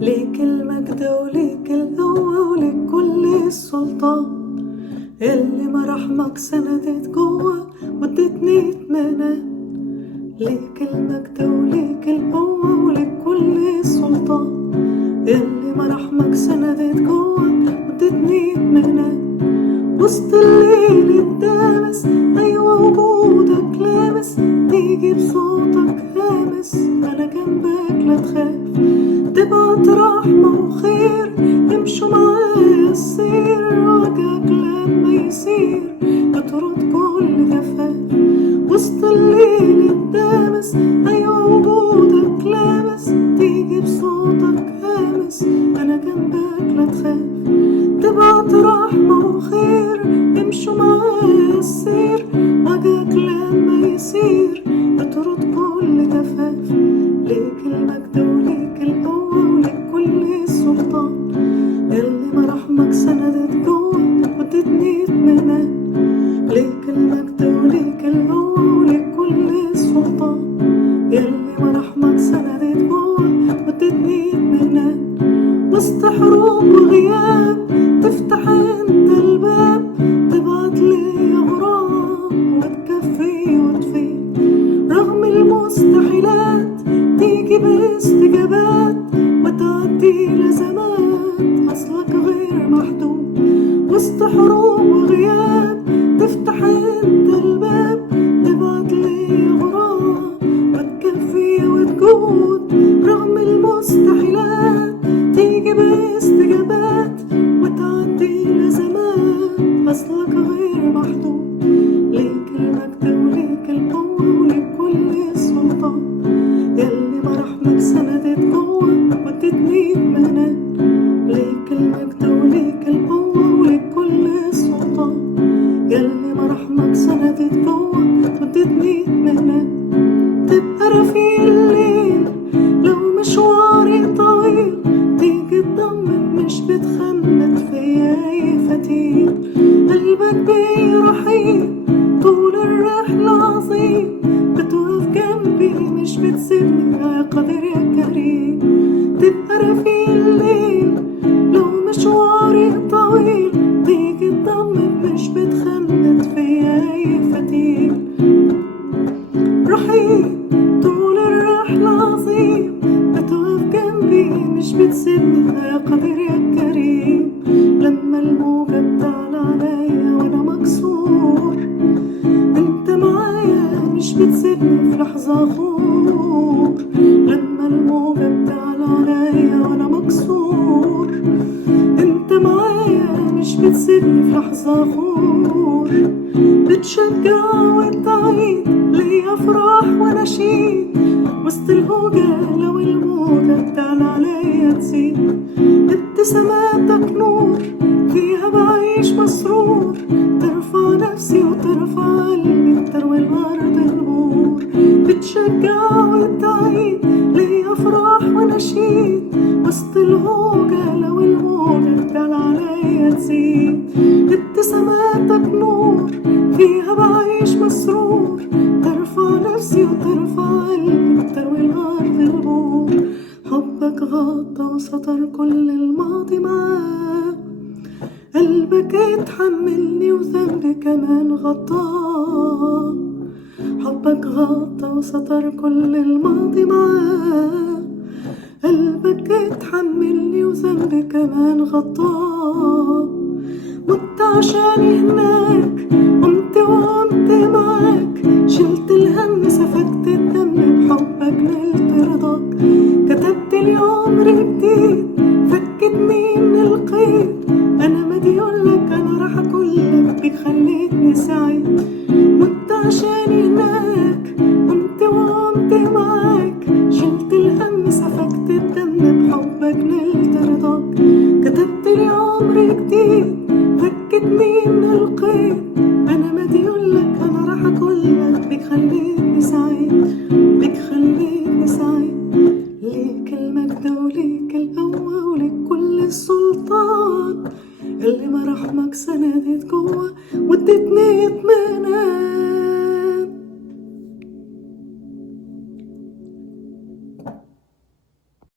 ليك المجد وليك القوة وليك كل السلطان، اللي مراحمك سندت جوه وادتني اطمئنان. ليك المجد وليك القوة وليك كل السلطان، اللي مراحمك سندت جوه وادتني اطمئنان. وسط الليل الدامس أيوة وجودك لامس، تيجي بصوتك هامس، أنا جنبك لا تخاف. تبعت رحمة وخير يمشوا معايا السير، وجهك لما يسير بترد كل جفاف. وسط الليل الدامس أيوة وجودك لامس، تيجي بصوتك هامس، أنا جنبك لا تخاف. تبعت رحمة وخير يمشوا معايا السير، وجهك لما يسير بترد كل جفاف. ليك المجد وليك القوة وليك كل السلطان، اللي مراحمك سندت جوه وادتني اطمئنان. ليك المجد وليك القوة وليك كل السلطان، اللي مراحمك سندت جوه وادتني اطمئنان. وسط حروب وغياب تفتح انت الباب، تبعت لي غراب وتكفي وتفيد. رغم المستحيلات تيجي باستجابات، وتعدي لزمات أصلك غير محدود. وسط حروب وغياب تفتح انت الباب، تبعت لي غراب وتكفي وتجود. رغم المستحيلات تيجي باستجابات، وتعدي لزمات أصلك غير محدود. ليك المجد وليك القوة وليك كل السلطان، يلي مراحمك سندت جوه وادتني اطمئنان. ليك المجد وليك القوة وليك كل السلطان، يلي مراحمك سندت جوه وادتني اطمئنان. تبقى رفيق الليل لو مشواري طويل، تيجي تضمك مش بتخمت فيا اي فتيل. قلبك بيه رحيم طول الرحلة عظيم، بتوقف جنبي مش بتسيبني يا قادر يا كريم. تبقى رفيق الليل لو مشواري طويل، تيجي تضمك مش بتخمت فيا اي فتيل. رحيم طول الرحلة عظيم، بتوقف جنبي مش بتسيبني يا قادر يا كريم. لما الموجة بتعلى عليا وانا مكسور، انت معايا مش بتسيبني في لحظة خوف. لما الموجة بتعلى عليا وانا مكسور، انت معايا مش بتسيبني في لحظة خوف. بتشجع وتعيد ليا افراح ونشيد، وسط الهوجة لو الموجة بتعلى عليا تزيد. ابتساماتك نور فيها بعيش مسرور، ترفع نفسي وترفع قلبي تروي الأرض النور. بتشجع وتعيد ليا افراح ونشيد، وسط الهوجة لو الموجة بتعلى عليا تزيد. ابتساماتك نور فيها بعيش مسرور، ترفع نفسي وترفع قلبي تروي الأرض النور. حبك غطى وسطر كل الماضي معاه، قلبك اتحملني وذنبي كمان غطاه. حبك غطى وسطر كل الماضي معاه، قلبك اتحملني وذنبي كمان غطاه. مت عشاني هناك